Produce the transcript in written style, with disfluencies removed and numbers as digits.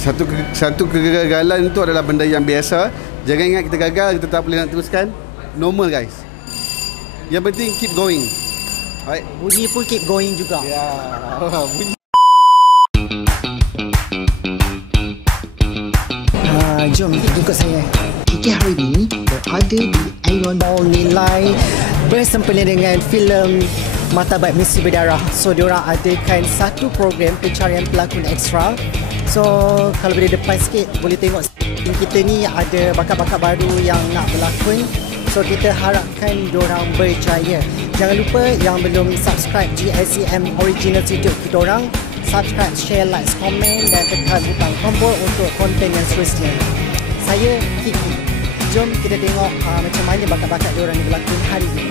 Satu kegagalan itu adalah benda yang biasa. Jangan ingat kita gagal, kita tak boleh nak teruskan. Normal guys. Yang penting keep going. Alright. Bunyi pun keep going juga. Ya. Bunyi. Jom ikut saya. Kiki hari ini berada di Aeon Mall Nilai bersempena dengan filem Mata Baik Misi Berdarah. So diorang adakan satu program pencarian pelakon ekstra. So kalau boleh depan sikit boleh tengok kita ni ada bakat-bakat baru yang nak berlakon. So kita harapkan diorang berjaya. Jangan lupa yang belum subscribe GSCM Original YouTube kita orang, subscribe, share, like, komen dan tekan butang tombol untuk konten yang seterusnya. Saya Kiki. Jom kita tengok macam mana bakat-bakat diorang yang berlakon hari ini.